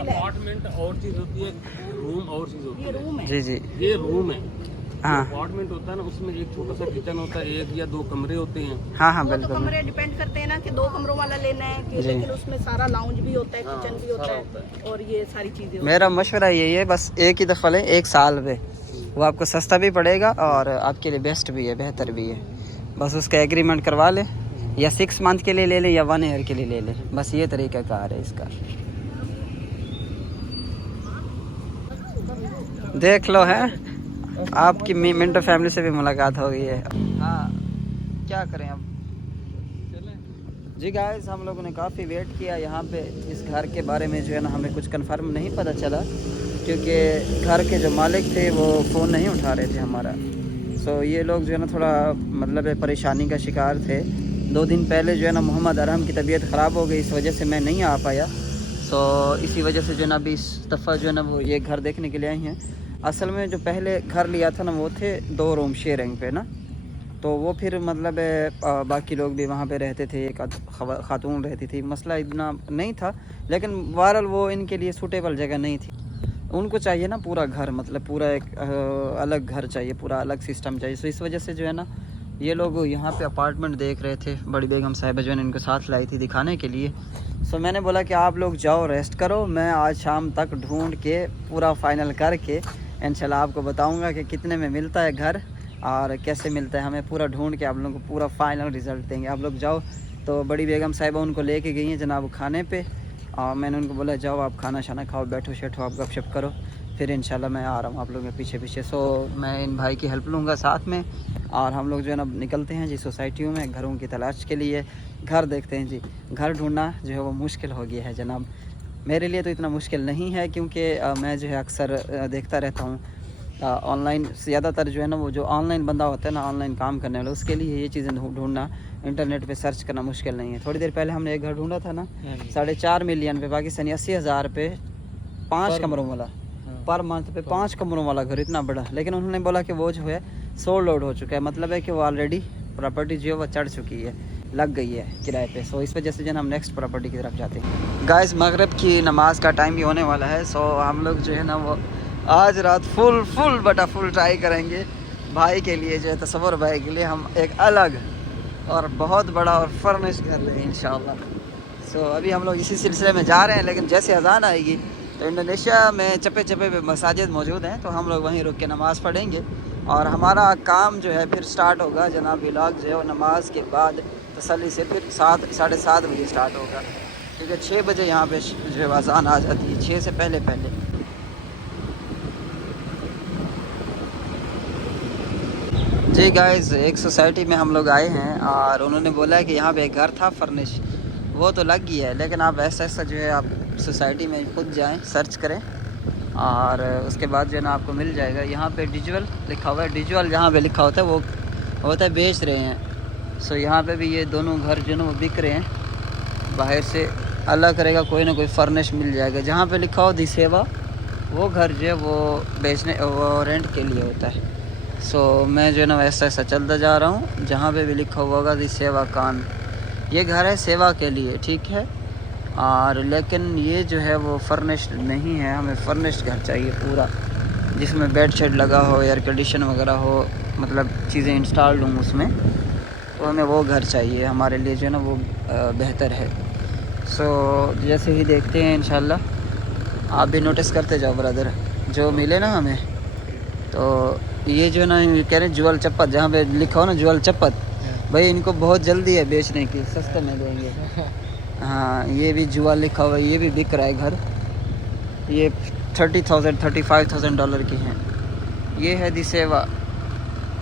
Apartment और चीज होती है, रूम और चीज होती है। जी जी, ये रूम है। हाँ अपार्टमेंट होता है ना, उसमें एक छोटा सा किचन होता है, 1 या 2 कमरे होते हैं। हाँ हाँ वो तो बिल्कुल। कमरे डिपेंड करते हैं ना कि 2 कमरों वाला लेना है कि, लेकिन उसमें सारा लाउंज भी होता है, किचन भी होता है और ये सारी चीजें। मेरा मशवरा यही है, बस एक ही दफ़ा लें 1 साल में, वो आपको सस्ता भी पड़ेगा और आपके लिए बेस्ट भी है, बेहतर भी है। बस उसका एग्रीमेंट करवा लें, या 6 मंथ के लिए ले लें या 1 ईयर के लिए ले लें, बस ये तरीक़ाकार है इसका। देख लो है, आपकी मिंटो फैमिली से भी मुलाकात हो गई है। हाँ क्या करें अब जी गाइस, हम लोगों ने काफ़ी वेट किया यहाँ पे। इस घर के बारे में जो है ना हमें कुछ कंफर्म नहीं पता चला, क्योंकि घर के जो मालिक थे वो फ़ोन नहीं उठा रहे थे हमारा। सो ये लोग जो है ना थोड़ा मतलब परेशानी का शिकार थे। 2 दिन पहले जो है ना मोहम्मद अरहम की तबीयत ख़राब हो गई, इस वजह से मैं नहीं आ पाया। सो इसी वजह से जो है ना अभी इस दफ़ा जो है ना वो ये घर देखने के लिए आई हैं। असल में जो पहले घर लिया था ना वो थे 2 रूम शेयरिंग पे ना, तो वो फिर मतलब बाकी लोग भी वहाँ पे रहते थे, एक खातून रहती थी, मसला इतना नहीं था, लेकिन बहरहाल वो इनके लिए सूटेबल जगह नहीं थी। उनको चाहिए ना पूरा घर, मतलब पूरा एक अलग घर चाहिए, पूरा अलग सिस्टम चाहिए। सो इस वजह से जो है ना ये लोग यहाँ पे अपार्टमेंट देख रहे थे। बड़ी बेगम साहिबा जो है इनको साथ लाई थी दिखाने के लिए। सो मैंने बोला कि आप लोग जाओ रेस्ट करो, मैं आज शाम तक ढूंढ के पूरा फाइनल करके इंशाल्लाह आपको बताऊँगा कि कितने में मिलता है घर और कैसे मिलता है। हमें पूरा ढूंढ के आप लोगों को पूरा फाइनल रिज़ल्ट देंगे। आप लोग जाओ। तो बड़ी बेगम साहिबा उनको लेके गई हैं जनाब खाने पे, और मैंने उनको बोला जाओ आप खाना शाना खाओ, बैठो शेठो, आप गपशप करो, फिर इंशाल्लाह मैं आ रहा हूँ आप लोगों के पीछे पीछे। सो मैं इन भाई की हेल्प लूँगा साथ में, और हम लोग जो है ना निकलते हैं जी सोसाइटियों में घरों की तलाश के लिए। घर देखते हैं जी, घर ढूंढना जो है वो मुश्किल हो गया है जनाब। मेरे लिए तो इतना मुश्किल नहीं है, क्योंकि मैं जो है अक्सर देखता रहता हूँ ऑनलाइन ज़्यादातर जो है ना, वो जो ऑनलाइन बंदा होता है ना, ऑनलाइन काम करने वाला, उसके लिए ये चीज़ें ढूंढना, इंटरनेट पे सर्च करना मुश्किल नहीं है। थोड़ी देर पहले हमने एक घर ढूंढा था ना, 4.5 मिलियन पे, पाकिस्तानी 80,000 पे 5 कमरों वाला, पर मंथ पे 5 कमरों वाला घर, इतना बड़ा। लेकिन उन्होंने बोला कि वो जो है सोल्ड आउट हो चुका है, मतलब है कि वो ऑलरेडी प्रॉपर्टी जो है वो चढ़ चुकी है, लग गई है किराए पे। सो इस वजह से जो हम नेक्स्ट प्रॉपर्टी की तरफ जाते हैं। गाइस मगरिब की नमाज का टाइम भी होने वाला है। सो हम लोग जो है ना वो आज रात फुल बटा फुल ट्राई करेंगे भाई के लिए, जो है तसव्वुर भाई के लिए हम एक अलग और बहुत बड़ा और फर्निश घर लें इंशाल्लाह। सो अभी हम लोग इसी सिलसिले में जा रहे हैं, लेकिन जैसे अजान आएगी तो इंडोनेशिया में चप्पे चप्पे पे मसाजिद मौजूद हैं, तो हम लोग वहीं रुक के नमाज़ पढ़ेंगे और हमारा काम जो है फिर स्टार्ट होगा। जनाब व्लॉग जो है वो नमाज के बाद तसल्ली से फिर 7 साढ़े 7 बजे स्टार्ट होगा, क्योंकि 6 बजे यहाँ पे जो है अजान आ जाती है, 6 से पहले। जी गाइस, एक सोसाइटी में हम लोग आए हैं और उन्होंने बोला है कि यहाँ पे एक घर था फर्निश, वो तो लग गया है, लेकिन आप ऐसा जो है आप सोसाइटी में खुद जाएं, सर्च करें और उसके बाद जो है ना आपको मिल जाएगा। यहाँ पे डिजुअल लिखा हुआ है, डिजुअल जहाँ पे लिखा होता है वो होता है बेच रहे हैं। सो यहाँ पे भी ये दोनों घर जो है ना वो बिक रहे हैं, बाहर से अलग करेगा कोई ना कोई फर्निश मिल जाएगा। जहाँ पे लिखा हो दी सेवा, वो घर जो है वो बेचने, वो रेंट के लिए होता है। सो मैं जो है ना ऐसा चलता जा रहा हूँ, जहाँ पे भी लिखा हुआ होगा दी सेवा कान, ये घर है सेवा के लिए, ठीक है। और लेकिन ये जो है वो फर्निश्ड नहीं है, हमें फर्निश्ड घर चाहिए पूरा, जिसमें बेड शेड लगा हो, एयर कंडीशन वगैरह हो, मतलब चीज़ें इंस्टॉल्ड हों उसमें, तो हमें वो घर चाहिए, हमारे लिए जो है ना वो बेहतर है। सो जैसे ही देखते हैं इंशाल्लाह, आप भी नोटिस करते जाओ ब्रदर, जो मिले ना हमें। तो ये जो है ना कह रहे हैं ज्वेल चप्पत, जहाँ पे लिखा हो ना ज्वेल चप्पत, भाई इनको बहुत जल्दी है बेचने की, सस्ते में देंगे। हाँ, ये भी जुआ लिखा हुआ है, ये भी बिक रहा है घर, ये $30,000 $35,000 की हैं। ये है दी सेवा,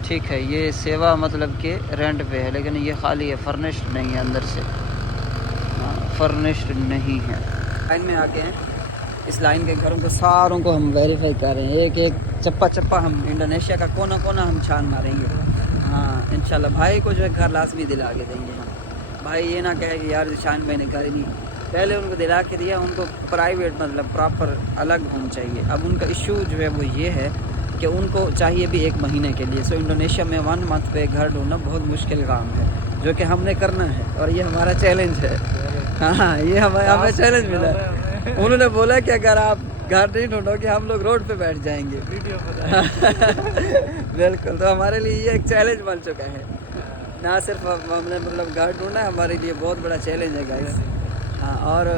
ठीक है, ये सेवा मतलब कि रेंट पे है, लेकिन ये खाली है, फर्निश्ड नहीं है अंदर से, फर्निश्ड नहीं है। लाइन में आके हैं, इस लाइन के घरों को सारों को हम वेरीफाई कर रहे हैं, एक एक चप्पा हम इंडोनेशिया का कोना हम छान मारेंगे। हाँ इंशाल्लाह भाई को जो है घर लाजमी दिला के देंगे हम। भाई ये ना कहे कि यार शान भाई ने घर ही नहीं, पहले उनको दिला के दिया, उनको प्राइवेट मतलब प्रॉपर अलग होम चाहिए। अब उनका इशू जो है वो ये है कि उनको चाहिए भी 1 महीने के लिए। सो इंडोनेशिया में 1 मंथ पे घर ढूंढना बहुत मुश्किल काम है, जो कि हमने करना है और ये हमारा चैलेंज है। हाँ, ये हमें चैलेंज मिला है। उन्होंने बोला कि अगर आप घर नहीं ढूंढोगे हम लोग रोड पे बैठ जाएंगे वीडियो बिल्कुल, तो हमारे लिए ये एक चैलेंज बन चुका है, ना सिर्फ हमने मतलब घर ढूंढना है, हमारे लिए बहुत बड़ा चैलेंज है गाइस। हाँ, और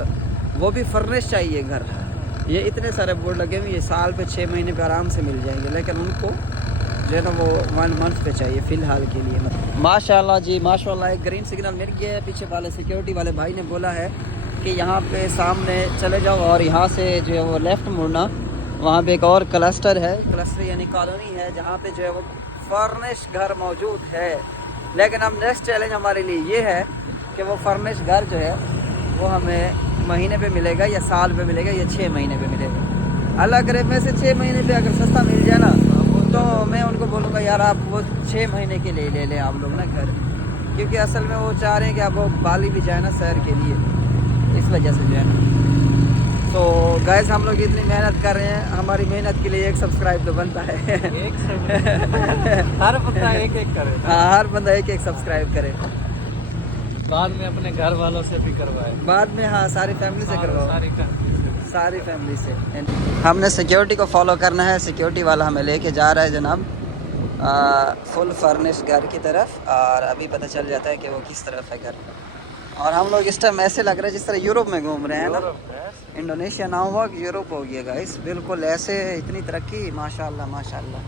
वो भी फर्निश चाहिए घर। ये इतने सारे बोर्ड लगे हुए, ये साल पे 6 महीने पे आराम से मिल जाएंगे, लेकिन उनको जो है ना वो 1 मंथ पे चाहिए फ़िलहाल के लिए। माशाल्लाह जी माशाल्लाह, एक ग्रीन सिग्नल मिल गया है। पीछे वाले सिक्योरिटी वाले भाई ने बोला है कि यहाँ पे सामने चले जाओ और यहाँ से जो है वो लेफ़्ट मुड़ना, वहाँ पे एक और क्लस्टर है, क्लस्टर यानी कॉलोनी है, जहाँ पे जो है वो फर्निश घर मौजूद है। लेकिन अब नेक्स्ट चैलेंज हमारे लिए ये है कि वो फर्निश घर जो है वो हमें महीने पे मिलेगा या साल पे मिलेगा या 6 महीने पे मिलेगा। अलग रेट में से 6 महीने पे अगर सस्ता मिल जाए ना, तो मैं उनको बोलूँगा यार आप वो 6 महीने के लिए ले लें आप लोग ना घर, क्योंकि असल में वो चाह रहे हैं कि आप वो बाली भी जाए ना शहर के लिए, इस वजह से जो है ना। तो गाइस हम लोग इतनी मेहनत कर रहे हैं, हमारी मेहनत के लिए 1 सब्सक्राइब तो बनता है। हर बंदा एक करे। हाँ, हर बंदा 1 सब्सक्राइब करे, बाद में अपने घर वालों से भी करवाए, बाद में हाँ सारी फैमिली से करवाओ, सारी फैमिली से। हमने सिक्योरिटी को फॉलो करना है, सिक्योरिटी वाला हमें लेके जा रहा है जनाब फुल फर्निश घर की तरफ, और अभी पता चल जाता है कि वो किस तरफ है घर। और हम लोग इस टाइम ऐसे लग रहा है जिस तरह यूरोप में घूम रहे हैं ना, इंडोनेशिया ना हुआ कि यूरोप हो गया गाइस, बिल्कुल ऐसे इतनी तरक्की, माशाल्लाह माशाल्लाह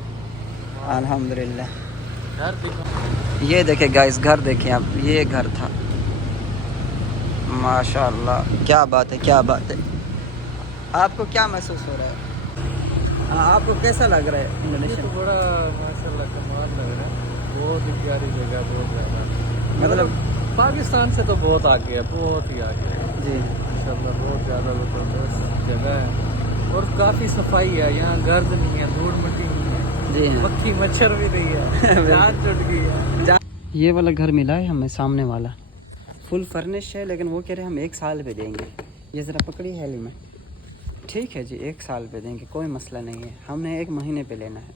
अल्हम्दुलिल्लाह। ये देखे गाइस घर देखें आप, ये घर था, माशाल्लाह क्या बात है क्या बात है। आपको क्या महसूस हो रहा है? आपको कैसा लग रहा है इंडोनेशिया? तो बड़ा माशाल्लाह कमाल लग रहा है, बहुत ही प्यारी जगह, बहुत ज़्यादा, मतलब पाकिस्तान से तो बहुत आगे है, बहुत ही आगे है जी माशाल्लाह, बहुत ज़्यादा ज़बरदस्त जगह है और काफ़ी सफाई है यहाँ, गर्द नहीं है, धूल मिट्टी नहीं है, जी हाँ। मक्खी मच्छर भी नहीं है, जान छुट गई है। ये वाला घर मिला है हमें, सामने वाला फुल फर्निश है, लेकिन वो कह रहे हैं हम 1 साल पे देंगे। ये ज़रा पकड़ी हेली में। ठीक है जी, 1 साल पे देंगे, कोई मसला नहीं है, हमने 1 महीने पे लेना है।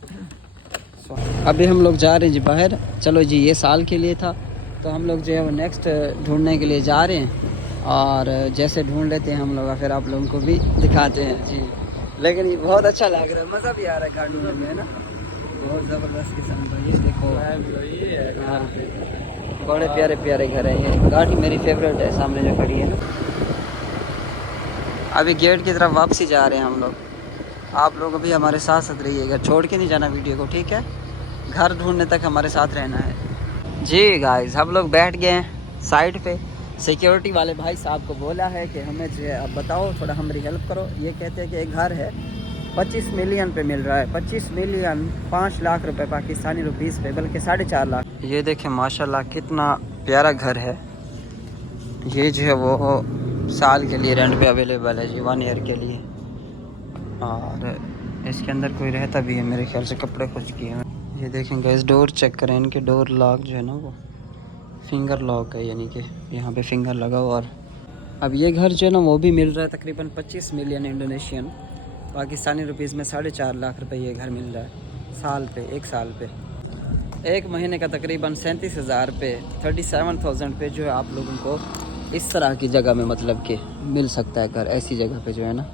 अभी हम लोग जा रहे हैं जी बाहर। चलो जी, ये साल के लिए था, तो हम लोग जो है वो नेक्स्ट ढूंढने के लिए जा रहे हैं, और जैसे ढूंढ लेते हैं हम लोग फिर आप लोगों को भी दिखाते हैं जी। लेकिन ये बहुत अच्छा लग रहा है, मज़ा भी आ रहा है कार ढूंढने में, है ना, बहुत ज़बरदस्त किस्म का। ये देखो, हाँ, बड़े प्यारे प्यारे घर है। ये गाड़ी मेरी फेवरेट है, सामने जो खड़ी है ना। अभी गेट की तरफ वापसी जा रहे हैं हम लोग। आप लोग अभी हमारे साथ साथ रहिएगा, छोड़ के नहीं जाना वीडियो को, ठीक है। घर ढूंढने तक हमारे साथ रहना है जी। गाइस, हम लोग बैठ गए हैं साइड पे। सिक्योरिटी वाले भाई साहब को बोला है कि हमें जो है अब बताओ, थोड़ा हमारी हेल्प करो। ये कहते हैं कि एक घर है 25 मिलियन पे मिल रहा है। 25 मिलियन 5 लाख रुपए पाकिस्तानी रुपीस पे, बल्कि 4.5 लाख। ये देखें माशाल्लाह कितना प्यारा घर है। ये जो है वो साल के लिए रेंट पे अवेलेबल है जी, 1 ईयर के लिए। और इसके अंदर कोई रहता भी है मेरे ख्याल से, कपड़े खुश किए हैं। ये देखें गाइस, डोर चेक करें, इनके डोर लॉक जो है ना वो फिंगर लॉक है, यानी कि यहाँ पे फिंगर लगा हुआ। और अब ये घर जो है ना वो भी मिल रहा है तकरीबन 25 मिलियन इंडोनेशियन, पाकिस्तानी रुपीज़ में 4.5 लाख रुपए ये घर मिल रहा है साल पे, 1 साल पे। 1 महीने का तकरीबन 37,000 पे, 37,000 पे जो है आप लोगों को इस तरह की जगह में मतलब कि मिल सकता है घर, ऐसी जगह पे जो है ना।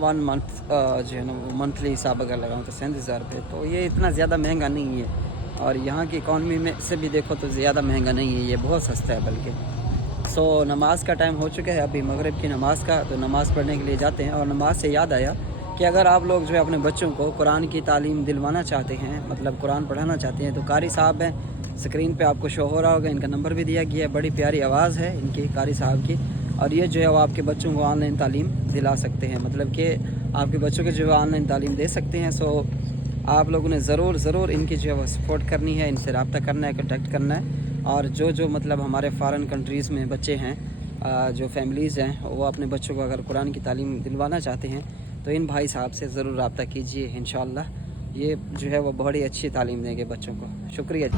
1 मंथ जो है ना वो मंथली हिसाब अगर लगाऊँ तो 37,000 रुपये, तो ये इतना ज़्यादा महंगा नहीं है। और यहाँ की इकॉनमी में से भी देखो तो ज़्यादा महंगा नहीं है, ये बहुत सस्ता है बल्कि। सो नमाज का टाइम हो चुका है अभी, मगरिब की नमाज़ का, तो नमाज़ पढ़ने के लिए जाते हैं। और नमाज से याद आया कि अगर आप लोग जो है अपने बच्चों को कुरान की तालीम दिलवाना चाहते हैं, मतलब कुरान पढ़ाना चाहते हैं, तो कारी साहब हैं, स्क्रीन पे आपको शो हो रहा होगा, इनका नंबर भी दिया गया है। बड़ी प्यारी आवाज़ है इनकी, कारी साहब की। और ये जो है वो आपके बच्चों को ऑनलाइन तालीम दिला सकते हैं, मतलब कि आपके बच्चों को जो है ऑनलाइन तालीम दे सकते हैं। सो आप लोगों ने ज़रूर इनकी जो है वो सपोर्ट करनी है, इनसे रब्ता करना है, कॉन्टेक्ट करना है। और जो मतलब हमारे फ़ॉरेन कंट्रीज़ में बच्चे हैं, जो फैमिलीज़ हैं, वो अपने बच्चों को अगर कुरान की तालीम दिलवाना चाहते हैं तो इन भाई साहब से ज़रूर रब्ता कीजिए। इंशाअल्लाह ये जो है वो बड़ी अच्छी तालीम देंगे बच्चों को। शुक्रिया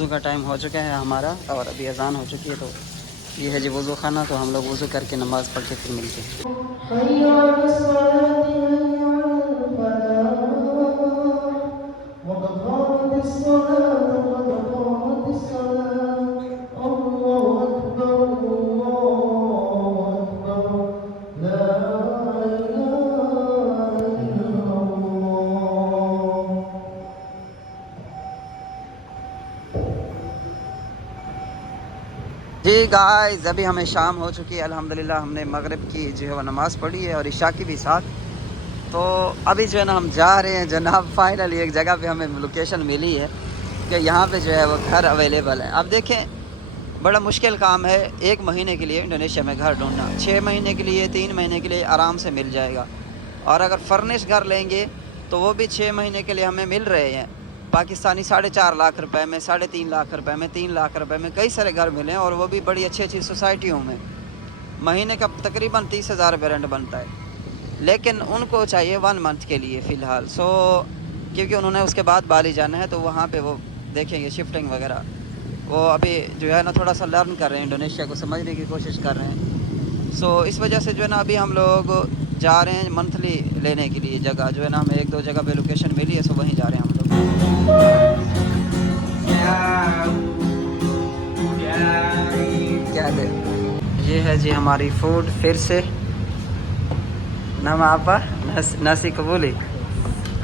वज़ू का टाइम हो चुका है हमारा और अभी अजान हो चुकी है, तो ये है जी वज़ू खाना। तो हम लोग वज़ू करके नमाज़ पढ़ के फिर मिलते हैं। जी गाइस, अभी हमें शाम हो चुकी है अल्हम्दुलिल्लाह। हमने मगरिब की जो है वो नमाज़ पढ़ी है और इशा की भी साथ। तो अभी जो है ना हम जा रहे हैं जनाब, फाइनली एक जगह पे हमें लोकेशन मिली है कि यहाँ पे जो है वो घर अवेलेबल है। अब देखें, बड़ा मुश्किल काम है 1 महीने के लिए इंडोनेशिया में घर ढूंढना। 6 महीने के लिए, 3 महीने के लिए आराम से मिल जाएगा। और अगर फर्निश घर लेंगे तो वो भी 6 महीने के लिए हमें मिल रहे हैं पाकिस्तानी 4.5 लाख रुपए में, 3.5 लाख रुपए में, 3 लाख रुपए में कई सारे घर मिले हैं, और वो भी बड़ी अच्छी अच्छी सोसाइटियों में। महीने का तकरीबन 30,000 रुपये रेंट बनता है, लेकिन उनको चाहिए 1 मंथ के लिए फ़िलहाल। सो क्योंकि उन्होंने उसके बाद बाली जाना है, तो वहाँ पे वो देखेंगे शिफ्टिंग वगैरह। वो अभी जो है ना थोड़ा सा लर्न कर रहे हैं, इंडोनेशिया को समझने की कोशिश कर रहे हैं। सो इस वजह से जो है ना अभी हम लोग जा रहे हैं मंथली लेने के लिए जगह। जो है ना हमें 1-2 जगह पे लोकेशन मिली है, सो वहीं जा रहे हैं हम लोग। क्या दे, ये है जी हमारी फूड। फिर से नाम आपा नासी कबूली,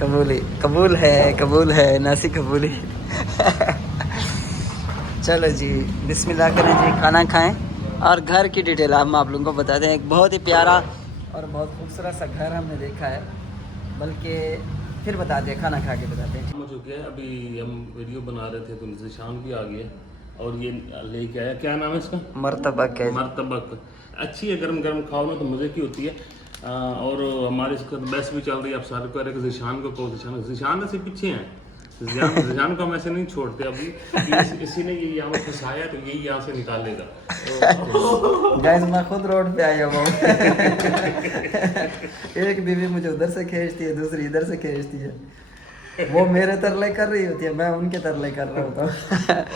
कबूली कबूल है नासी कबूली। चलो जी बिस्मिल्लाह करें जी, खाना खाएं और घर की डिटेल हम आप लोगों को बताते हैं। एक बहुत ही प्यारा और बहुत खूबसूरत सा घर हमने देखा है, बल्कि फिर बताते हैं, खाना खा के बताते हैं। हो चुके हैं, अभी हम वीडियो बना रहे थे तो निशान भी आ गया और ये लेके आया। क्या नाम है इसका? मरतबक है। मरतबक अच्छी है, गरम गरम खाओ में तो मज़े की होती है। और हमारे इसका बेस्ट भी चल रही है। अब सारे कह रहे कि जिशान को कहो, जिशान से पीछे हैं। जिशान को हम ऐसे नहीं छोड़ते अभी, इसी ने ये यहाँ फंसाया तो यही यहाँ से निकालेगा। गाइस मैं खुद रोड पे आया हूँ। एक बीवी मुझे उधर से खींचती है, दूसरी इधर से खींचती है। वो मेरे तरले कर रही होती है, मैं उनके तरले कर रहा होता हूँ।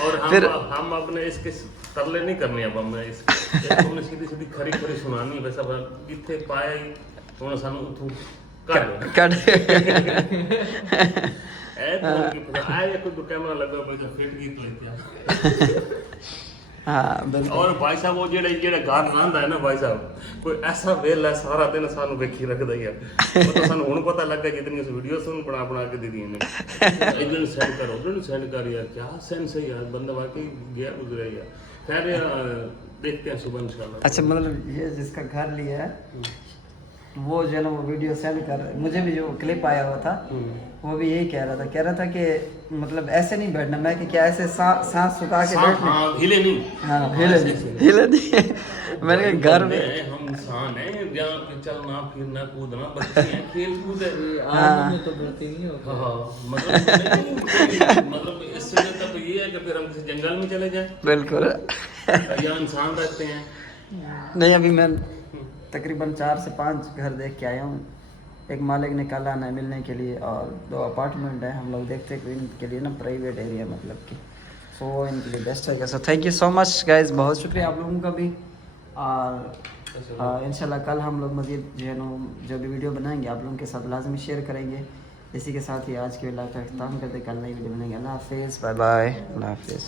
और फिर हम अपने इसके तरले नहीं करने, अब हमने इसको सीधी सीधी खरी खरी सुनानी है। वैसा जिथे पाया ही उन्होंने सानू उठू कट कैमरा लगा फिट गीत लेते। हाँ और भाई साहब वो जेड़ा घर रहा है ना भाई साहब, कोई ऐसा वेला सारा दिन सानू वेखी रखदा ही है। वो तो सानू हुण पता लग गया जितनी वीडियो सुन बना बना के दी दी ने। इधर सेंड कर, उधर सेंड कर, यार क्या सेंस है यार, बंदा वाकई गया गुजरा यार। खैर देखते हैं सुबह इंशाल्लाह। अच्छा, मतलब ये जिसका घर लिया है वो जो है ना वो वीडियो सेंड कर, मुझे भी जो क्लिप आया हुआ था वो भी यही कह रहा था कि मतलब ऐसे नहीं बैठना, मैं कि क्या ऐसे सांस सुखा के बैठना, हिले नहीं। हाँ हिले नहीं। मैंने कहा घर में हम इंसान हैं, जहाँ पे चलना फिरना कूदना, बच्चे हैं, खेल कूद है। आदमी तो बढ़ती नहीं होता। हाँ मतलब इससे तो ये है कि फिर हम किसी जंगल में चले जाएं, बिल्कुल या इंसान रहते हैं। नहीं, अभी मैं तकरीबन 4 से 5 घर देख के आया हूँ। एक मालिक ने कल आना है मिलने के लिए, और 2 अपार्टमेंट है। हम लोग देखते हैं कि इनके लिए ना प्राइवेट एरिया मतलब कि, सो इनके लिए बेस्ट है। So thank you so much guys, बहुत शुक्रिया आप लोगों का भी। और इंशाल्लाह कल हम लोग मज़ीद जो है ना जो भी वीडियो बनाएंगे आप लोगों के साथ लाजमी शेयर करेंगे। इसी के साथ ही आज के व्लॉग का इख्तिताम करते, कल नई वीडियो बनाएंगे। अल्लाह हाफिज़, बाय बाय, अल्लाह हाफिज़।